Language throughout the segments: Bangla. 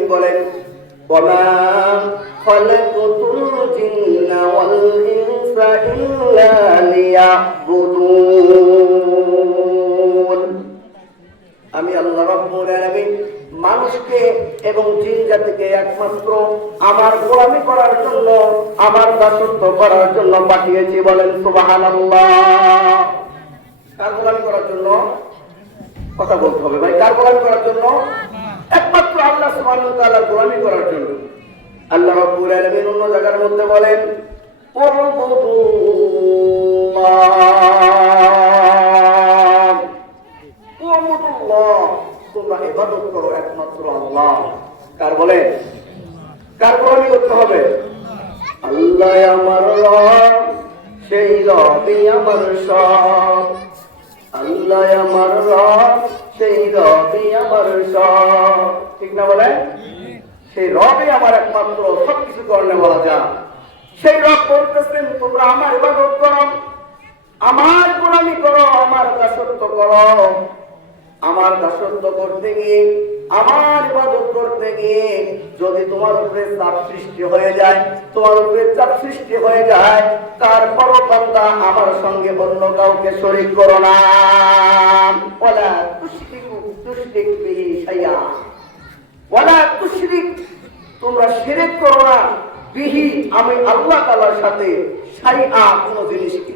আলামিন বলেন, ওয়া খালাকাতুল জিন্না ওয়াল ইনসা ইল্লা লিয়াবুদুন। আমি আল্লাহ রাব্বুল আলামিন মানুষকে এবং জিন জাতিকে একমাত্র আমার গোলামি করার জন্য, আমার দাসত্ব করার জন্য পাঠিয়েছি। বলেন সুবহানাল্লাহ। কার গোলামি করার জন্য? কথা বলতে হবে ভাই। কার গোলামি করার জন্য? একমাত্র আল্লাহ সুবহানাহু ওয়া তাআলার গোলামি করার জন্য। আল্লাহ রাব্বুল আলামিন অন্য জায়গার মধ্যে বলেন, তোমরা ইবাদত করো একমাত্র আল্লাহ। কার বলেন? কার গোলামি করতে হবে? আল্লাহ আমার রব, সেই রবই আমার সব। আল্লাহ আমার রব, সেই রবই আমার সব। ঠিক না বলেন? সেই রবই আমার একমাত্র সবকিছু করলে বলা যায়। সেই রব বলতেছেন, তোমরা আমার ইবাদত করো, আমার গোলামি করো, আমার দাসত্ব করো। আমার দাসত্ব করতে গিয়ে, আমার ইবাদত করতে গিয়ে যদি তোমার উপরে চাপ সৃষ্টি হয়ে যায়, তোমার উপরে চাপ সৃষ্টি হয়ে যায়, তারপরও বান্দা আমার সঙ্গে অন্য কাউকে শরীক করো না। ওয়ালা তুশরিক বিহি শাইআ, ওয়ালা তুশরিক, তোমরা শিরক করো না, বিহি, আমি আল্লাহ তাআলার সাথে, শাইআ, কোন জিনিসকে।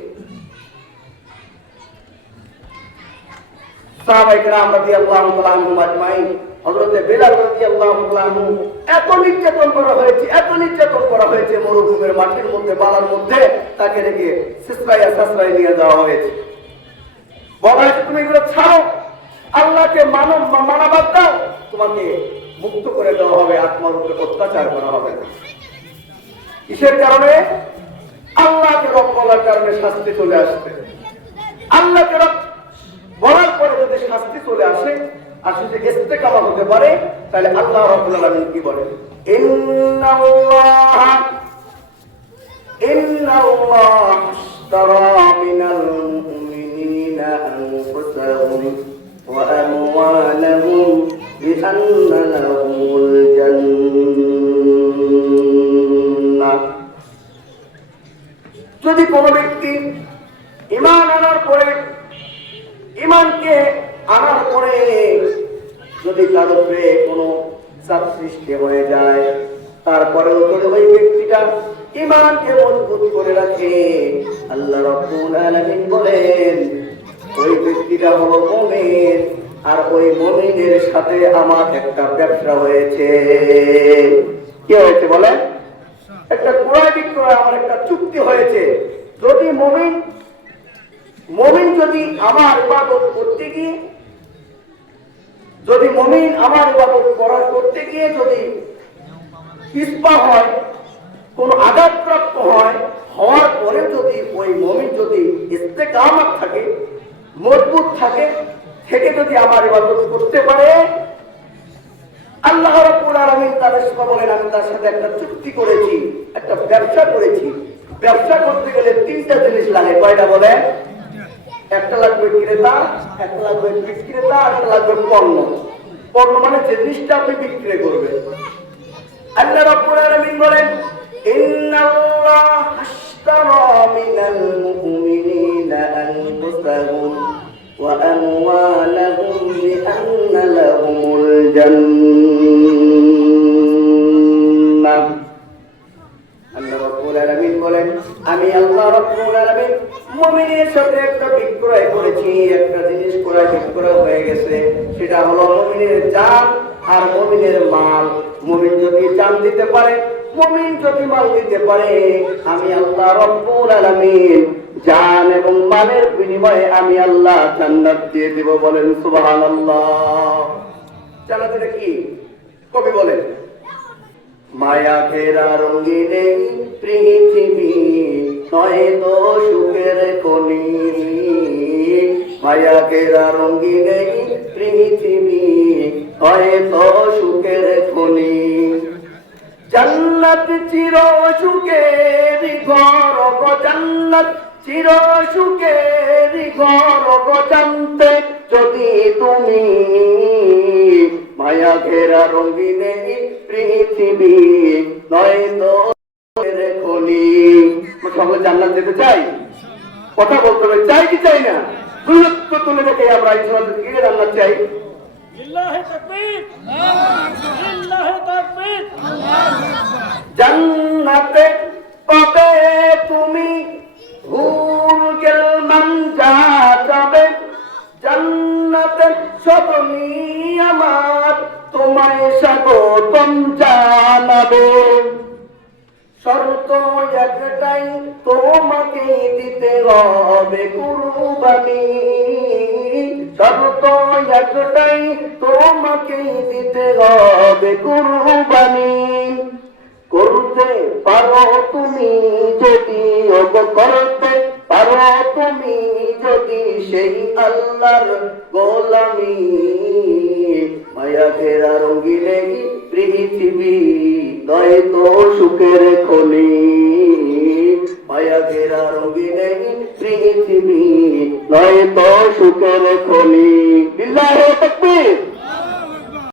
সাহাবায়ে কেরাম রাদিয়াল্লাহু তাআলা আনহুম আজমাইন, হযরত বেলাল রাদিয়াল্লাহু তাআলা আনহু, এত নির্যাতন করা হয়েছে, এত নির্যাতন করা হয়েছে, মরুভূমির মাটির মধ্যে, বালার মধ্যে তাকে রেখে সিসরায় নিয়ে যাওয়া হয়েছে। বলা হয়েছে, তুমি এগুলো ছাড়ো, আল্লাহকে মানা বাদ দাও, তোমাকে মুক্ত করে দেওয়া হবে, আত্মার উপরে অত্যাচার করা হবে না। কিসের কারণে? আল্লাহকে রব বলার কারণে শাস্তি চলে আসবে। আল্লাহকে রব বলার পরে যদি শাস্তি চলে আসে, আর যদি ইস্তেকামা হতে পারে, তাহলে আল্লাহ রাব্বুল আলামিন কি বলেন? ইন্নাল্লাহ আশতারা মিনাল মুমিনিনা আনফুসাহুম ওয়া আমওয়ালাহুম বিআন্না লাহুমুল জান্নাহ। যদি কোনো ব্যক্তি ঈমান আনার পরে, ঈমানকে আনার পরে যদি তার উপরে কোনো চাপ সৃষ্টি হয়ে যায়, তারপরেও যদি ওই ব্যক্তিটা ঈমানকে মজবুত করে রাখে, আল্লাহ রাব্বুল আলামিন বলেন, ওই ব্যক্তিটা হলো মুমিন। আর ওই মুমিনের সাথে আমার একটা ব্যবসা হয়েছে। কি হয়েছে বলেন? একটা ক্রয় বিক্রয়, আমার একটা চুক্তি হয়েছে। যদি মুমিন যদি আমার ইবাদত করতে গিয়ে, যদি মুমিন আমার ইবাদত করতে গিয়ে যদি পিছপা হয়, কোন আঘাতপ্রাপ্ত হয়, হওয়ার পরে যদি ওই মুমিন যদি ইস্তেকামত থাকে, মজবুত থাকে, থেকে যদি আমার ইবাদত করতে পারে, আল্লাহ রাব্বুল আলামিন তার সাথে বলেন, আমি তার সাথে একটা চুক্তি করেছি, একটা ব্যবসা করেছি। ব্যবসা করতে গেলে তিনটা জিনিস লাগে। কয়টা বলেন? একটা লাগবে ক্রেতা, একটা লাগবে বিক্রেতা, একটা লাগবে পণ্য। পণ্য মানে যে জিনিসটা আপনি বিক্রি করবেন। আল্লাহ রাব্বুল আলামিন বলেন, ইন্নাল্লাহ আশতারা মিনাল মুমিনিনা আনফুসাহুম ওয়া আমওয়ালাহুম বিআন্না লাহুমুল জান্নাহ। আল্লাহ রাব্বুল আলামিন বলেন, আমি আল্লাহ রাব্বুল আলামিন মুমিনের সাথে একটা বিক্রয় করেছি, একটা জিনিস ক্রয় বিক্রয় হয়ে গেছে। সেটা হলো মুমিনের জান আর মুমিনের মাল। মুমিন যদি জান দিতে পারে, মুমিন যদি মাল দিতে পারে, আমি আল্লাহ রাব্বুল আলামিন জান এবং মালের বিনিময়ে আমি আল্লাহ জান্নাত দিয়ে দিব। বলেন সুবহানাল্লাহ। জান্নাতটা কি? কবি বলেন, মায়া ঘেরা রঙিনে পৃথিবী নয় তো সুখের খনি। মায়া ঘেরা রঙিনে পৃথিবী নয় তো সুখের খনি। জান্নাত চির সুখের ঘর গো, জান্নাত চির সুখের ঘর গো, জানতে যদি তুমি মায়া ঘেরা রঙিনে পৃথিবী নয় তো খনি। সকলে জান্নাত যেতে চাই, কথা বলতে হবে, চাই কি চাই না? দুই হাত তুলে রেখে আমরা ইনশাআল্লাহ কি জান্নাত চাই? লিল্লাহি তাকবীর, লিল্লাহি তাকবীর। জান্নাতে পাবে তুমি হুর গেলমান যাবে, জান্নাতে সবনি আমার তোমায় স্বাগতম জানাবে। শর্ত একটাই, তোমাকে দিতে হবে কুরবানি। শর্ত একটাই, তোমাকে দিতে হবে কুরবানি। করতে পারো তুমি যদি, করতে পারো তুমি যদি সেই আল্লাহর গোলামি। মায়া ঘেরা রঙিনে পৃথিবী নয় তো সুখের খনি। মায়া ঘেরা রঙিনে পৃথিবী নয় তো সুখের খনি। লিল্লাহি তাকবীর।